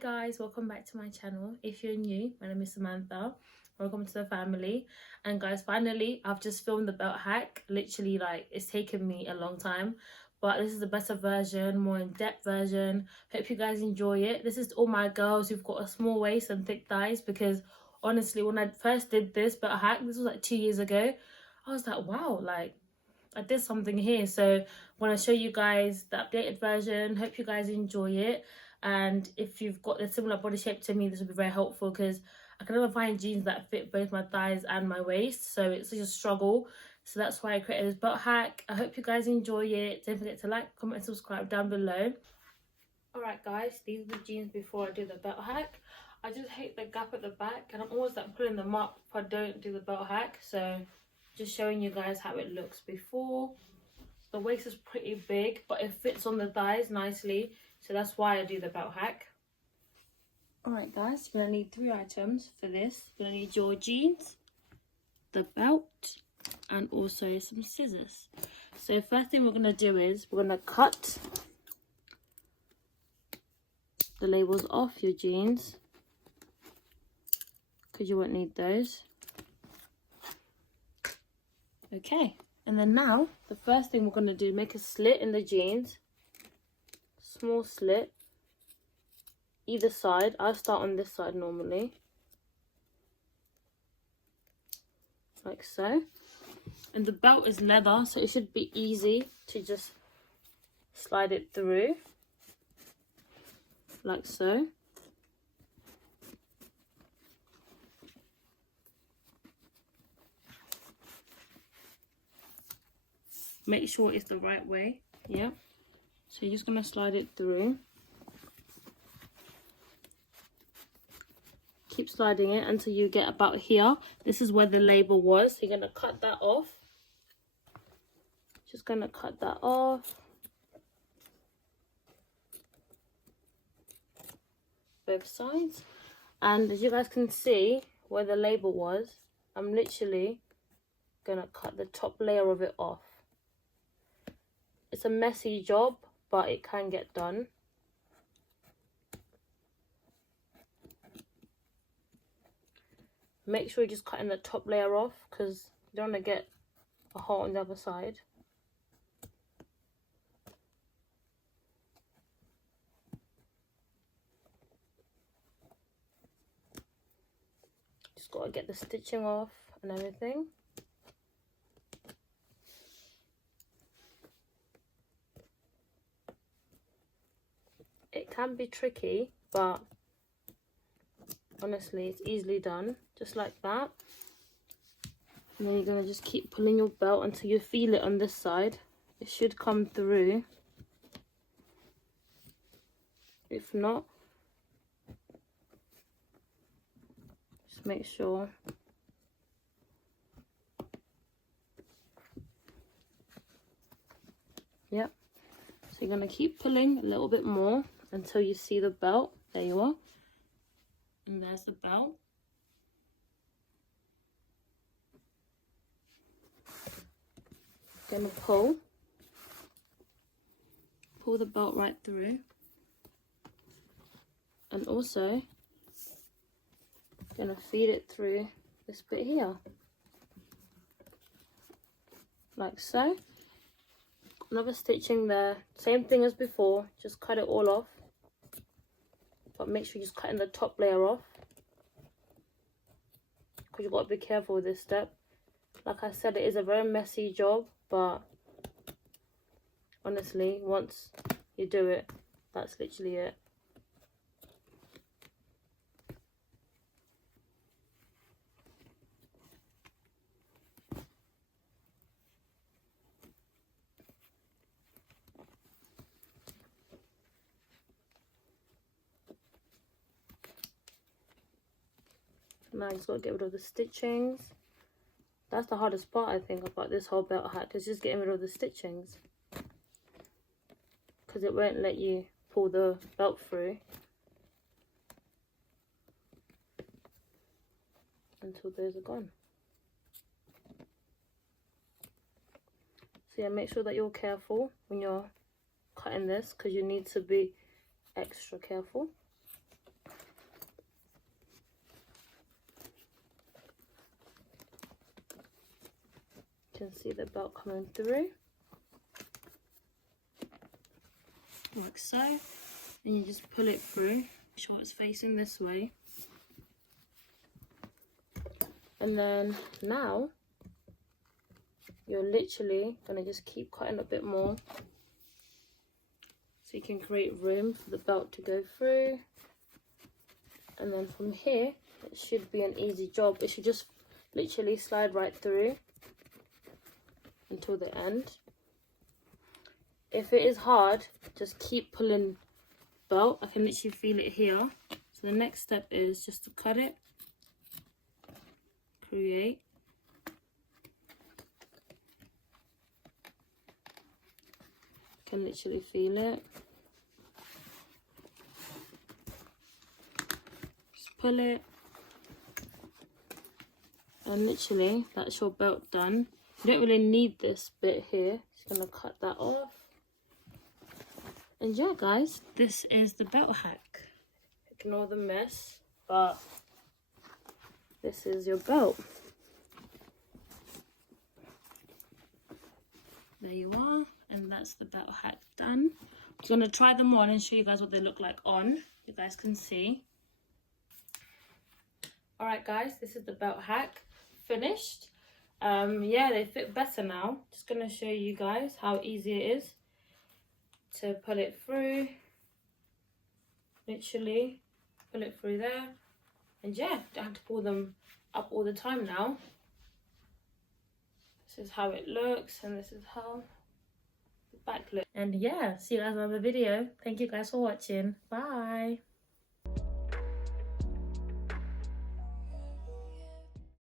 guys, welcome back to my channel. If you're new, my name is Samantha. Welcome to the family. And guys, finally I've just filmed the belt hack. Literally, like, it's taken me a long time, but this is a better version, more in-depth version. Hope you guys enjoy it. This is all my girls who've got a small waist and thick thighs, because honestly, when I first did this belt hack, this was like 2 years ago, I was like, wow, like I did something here. So I want to show you guys the updated version. Hope you guys enjoy it. And if you've got a similar body shape to me, this will be very helpful, because I can never find jeans that fit both my thighs and my waist, so it's such a struggle. So that's why I created this belt hack. I hope you guys enjoy it. Don't forget to like, comment and subscribe down below. Alright guys, these are the jeans before I do the belt hack. I just hate the gap at the back, and I'm always like pulling them up if I don't do the belt hack. So just showing you guys how it looks before. The waist is pretty big, but it fits on the thighs nicely, so that's why I do the belt hack. Alright guys, you're going to need 3 items for this. You're going to need your jeans, the belt, and also some scissors. So first thing we're going to do is we're going to cut the labels off your jeans, because you won't need those. Okay, and then now the first thing we're going to do, make a slit in the jeans, small slit either side. I start on this side normally, like so. And the belt is leather, so it should be easy to just slide it through, like so. Make sure it's the right way, yeah. So you're just going to slide it through. Keep sliding it until you get about here. This is where the label was. So you're going to cut that off. Just going to cut that off. Both sides. And as you guys can see where the label was, I'm literally going to cut the top layer of it off. It's a messy job, but it can get done. Make sure you're just cutting the top layer off, because you don't want to get a hole on the other side. Just got to get the stitching off and everything. It can be tricky, but honestly it's easily done, just like that. And then you're going to just keep pulling your belt until you feel it on this side. It should come through. If not, just make sure. Yep. So you're going to keep pulling a little bit more until you see the belt. There you are. And there's the belt. Gonna pull the belt right through, and also gonna feed it through this bit here, like so. Another stitching there, same thing as before, just cut it all off, but make sure you're just cutting the top layer off, because you've got to be careful with this step. Like I said, it is a very messy job, but honestly, once you do it, that's literally it. Now you just got to get rid of the stitchings. That's the hardest part, I think, about this whole belt hack, is just getting rid of the stitchings, because it won't let you pull the belt through until those are gone. So yeah, make sure that you're careful when you're cutting this, because you need to be extra careful. can see the belt coming through, like so, and you just pull it through. Make sure it's facing this way, and then now you're literally gonna just keep cutting a bit more so you can create room for the belt to go through. And then from here, it should be an easy job. It should just literally slide right through until the end. If it is hard, just keep pulling belt. I can literally feel it here. So the next step is just to cut it, create, can literally feel it. Just pull it, and literally that's your belt done. You don't really need this bit here. Just gonna cut that off. And yeah, guys, this is the belt hack. Ignore the mess, but this is your belt. There you are, and that's the belt hack done. I'm gonna try them on and show you guys what they look like on. You guys can see. All right, guys, this is the belt hack finished. Yeah, they fit better now. Just gonna show you guys how easy it is to pull it through. Literally pull it through there, and yeah, don't have to pull them up all the time now. This is how it looks, and this is how the back looks. And yeah, see you guys on the video. Thank you guys for watching. Bye.